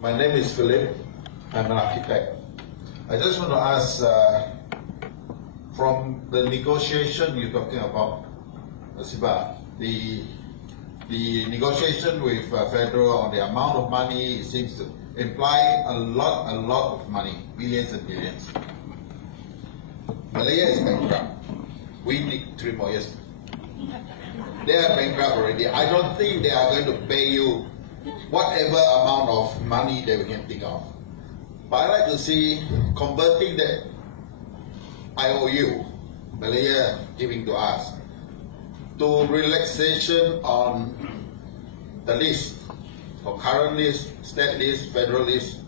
My name is Philip. I'm an architect. I just want to ask, from the negotiation you're talking about, Siba, the negotiation with federal on the amount of money, it seems to imply a lot of money, billions and billions. Malaya is bankrupt. We need 3 more years. They are bankrupt already. I don't think they are going to pay you whatever amount of money that we can think of. But I'd like to see converting that IOU, Malaya giving to us, to relaxation on the list, for current list, state list, federal list,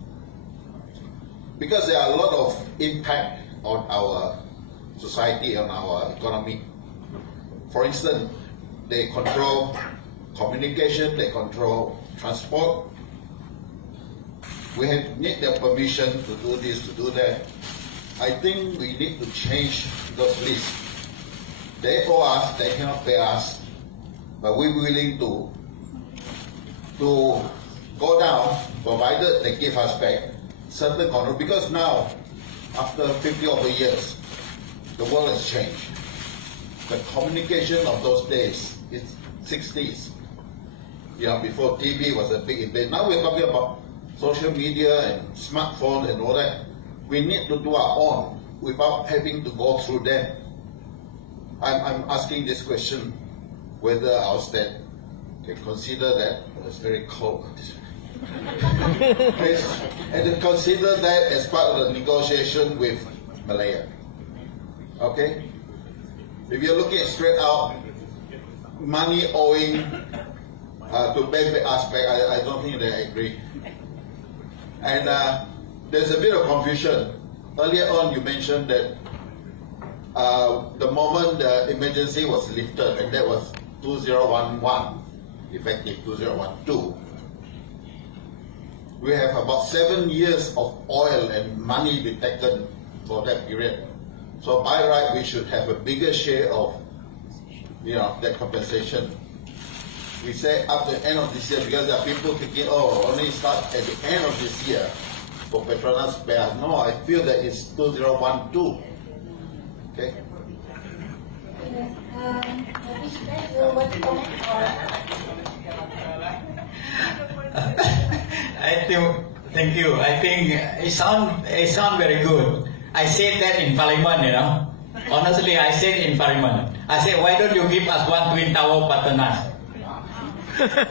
because there are a lot of impact on our society, on our economy. For instance, they control communication, they control transport. We need their permission to do this, to do that. I think we need to change those lists. They owe us, they cannot pay us, but we're willing to go down, provided they give us back certain control. Because now, after 50 over years, the world has changed. The communication of those days, it's 60s. You know, before TV was a big event. Now we're talking about social media and smartphones and all that. We need to do our own without having to go through them. I'm asking this question, whether our state can consider that. It's very cold. And to consider that as part of the negotiation with Malaya. Okay? If you're looking at straight out money owing to benefit aspect, I don't think they agree. And there's a bit of confusion. Earlier on, you mentioned that the moment the emergency was lifted, and that was 2011, effective 2012. We have about 7 years of oil and money be taken for that period. So by right, we should have a bigger share of, that compensation. We say up to the end of this year, because there are people thinking, only start at the end of this year for Petronas pay. No, I feel that it's 2012. Okay. Thank you. I think it sound very good. I said that in Parliament, Honestly, I said in Parliament. I said, why don't you give us one twin tower Petronas?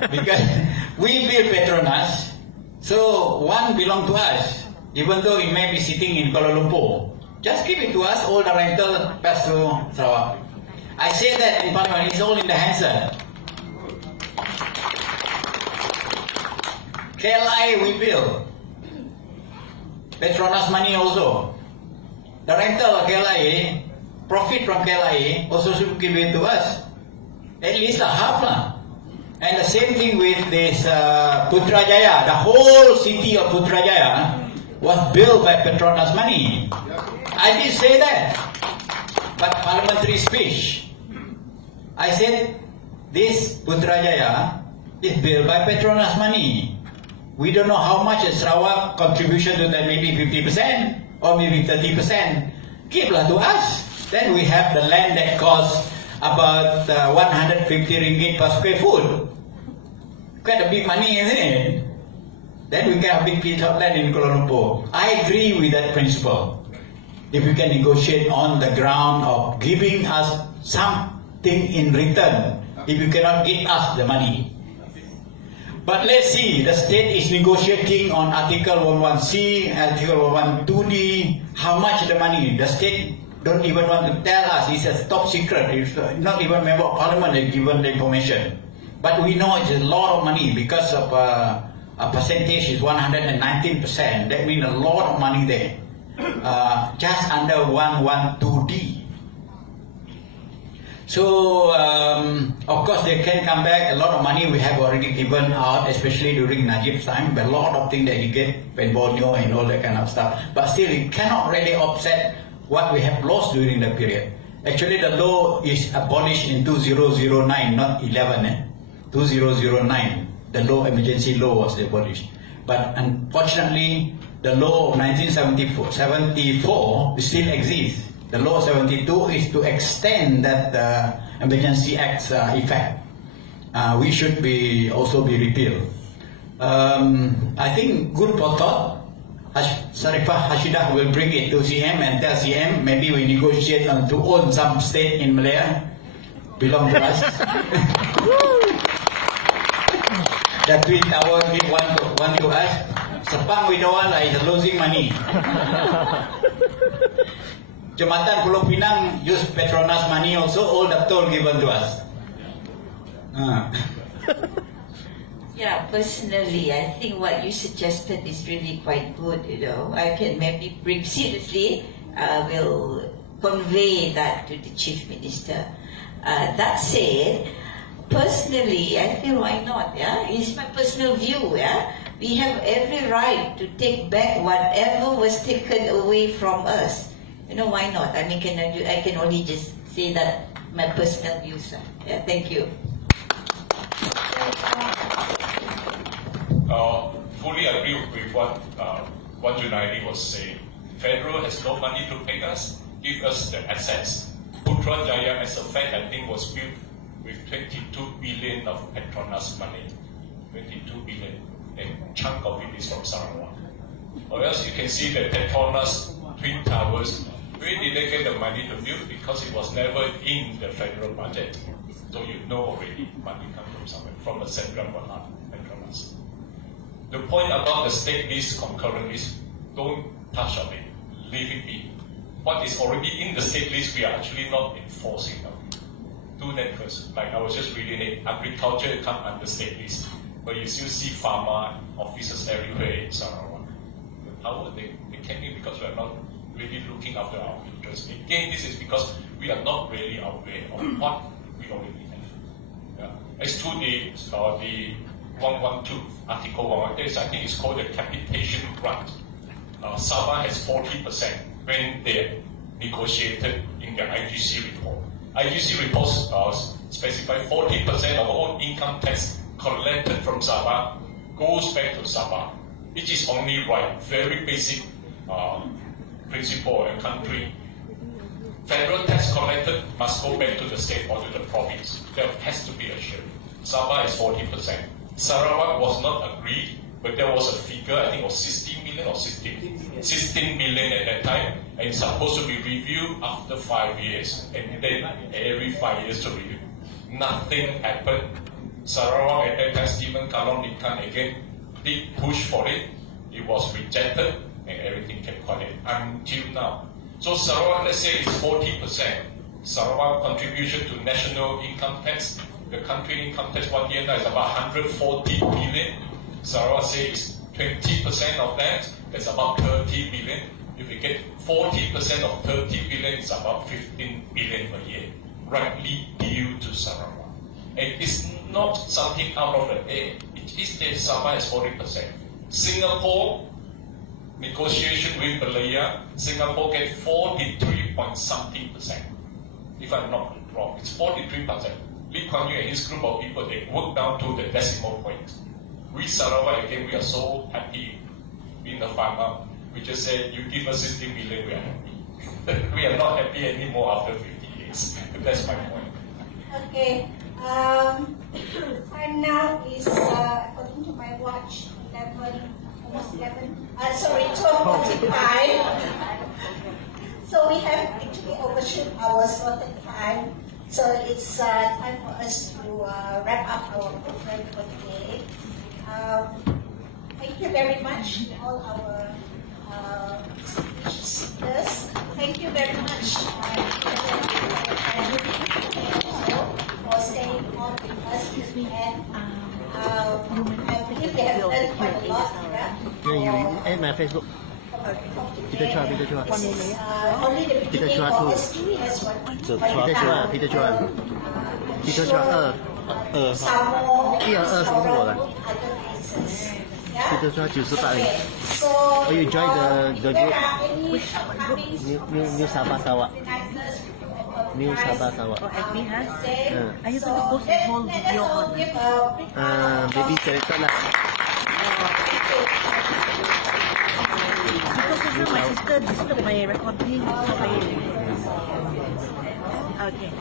Because we build Petronas, so one belong to us, even though it may be sitting in Kuala Lumpur. Just give it to us, all the rental pass to Sarawak. I say that in Parliament, it's all in the hands. KLI we build. Petronas money also. The rental KLI, profit from KLI also should give it to us. At least a half lah. And the same thing with this Putrajaya. The whole city of Putrajaya was built by Petronas money. I did say that, but parliamentary speech. I said this Putrajaya is built by Petronas money. We don't know how much is Sarawak contribution to that, maybe 50% or maybe 30%. Give to us. Then we have the land that costs about 150 ringgit per square foot. Quite a big money, isn't it? Then we get a big piece of land in Kuala Lumpur. I agree with that principle. If we can negotiate on the ground of giving us something in return, if you cannot give us the money. But let's see, the state is negotiating on Article 11C, Article 11.2D, how much the money. The state don't even want to tell us, it's a top secret. It's not even member of parliament that given the information. But we know it's a lot of money because of a percentage is 119%. That means a lot of money there. Just under 112D. So, of course, they can come back. A lot of money we have already given out, especially during Najib's time. But a lot of things that he get, Penbonyo and all that kind of stuff. But still, it cannot really offset what we have lost during that period. Actually, the law is abolished in 2009, not 11. 2009, the law, emergency law was abolished. But But unfortunately, the law of 1974 still exists. The law 72 is to extend that Emergency Act's effect. We should also be repealed. I think good for thought. Sarifah Hashidah will bring it to CM and tell CM maybe we negotiate to own some state in Malaya, belong to us. The Twin Tower give one to us. Sepang we don't want, is losing money. Jambatan Pulau Pinang use Petronas money also, all the toll given to us. Yeah, personally, I think what you suggested is really quite good, I can maybe bring seriously, will convey that to the Chief Minister. That said, personally, I feel why not, It's my personal view, We have every right to take back whatever was taken away from us. Why not? I mean, I can only just say that my personal views, thank you. Fully agree with what Junaidi was saying. Federal has no money to pay us, give us the assets. Putrajaya, as a fact, I think was built with 22 billion of Petronas money. 22 billion. A chunk of it is from Sarawak. Or else you can see that Petronas Twin Towers, we didn't get the money to build because it was never in the federal budget. So you know already money comes from somewhere, from the central Petronas. The point about the state list, concurrent list, don't touch on it, leave it be. What is already in the state list, we are actually not enforcing them. Do that first. Like I was just reading it, agriculture comes under state list, but you still see pharma offices everywhere in Sarawak. How they came in because we are not really looking after our interests. Again, this is because we are not really aware of what we already have. As to the 112, Article 112, I think it's called the capitation grant. Sabah has 40% when they negotiated in the IGC report. IGC reports specify 40% of all income tax collected from Sabah goes back to Sabah, which is only right, very basic principle in a country. Federal tax collected must go back to the state or to the province. There has to be a share. Sabah is 40%. Sarawak was not agreed, but there was a figure, I think it was 16 million or 16 million at that time, and it's supposed to be reviewed after 5 years, and then every 5 years to review. Nothing happened. Sarawak at that time, Stephen Kalon Nikan again did push for it. It was rejected, and everything kept quiet until now. So Sarawak, let's say it's 40%. Sarawak contribution to national income tax, the country income tax 1 year now is about 140 billion. Sarawak says 20% of that, that's about 30 billion. If we get 40% of 30 billion, it's about 15 billion a year, rightly due to Sarawak. And it's not something out of the air. It is that Sabah is 40%. Singapore, negotiation with Malaya, Singapore get 43.something%. If I'm not wrong, it's 43%. Lee Kuan Yew and his group of people, they work down to the decimal point. We Sarawak, again, we are so happy being a farmer. We just said, you give us 16 million, we are happy. We are not happy anymore after 50 years. That's my point. Okay. Time now is, according to my watch, 12:45. So we have actually overshoot our slotted time. So it's time for us to wrap up our program for today. Thank you very much to all our speakers. Thank you very much for staying on with us. And I believe they have learned quite a lot. My Facebook. Peter Chua. This is only the beginning for us to as one. Peter Chua 222是不是我的 Peter Chua 98 So, Oh, you joined the there group? are any upcoming New Sabah Sarawak. New Sabah Sarawak. Are you going to post the whole video on? Baby selected lah. Because just now my sister disturbed my recording. Okay.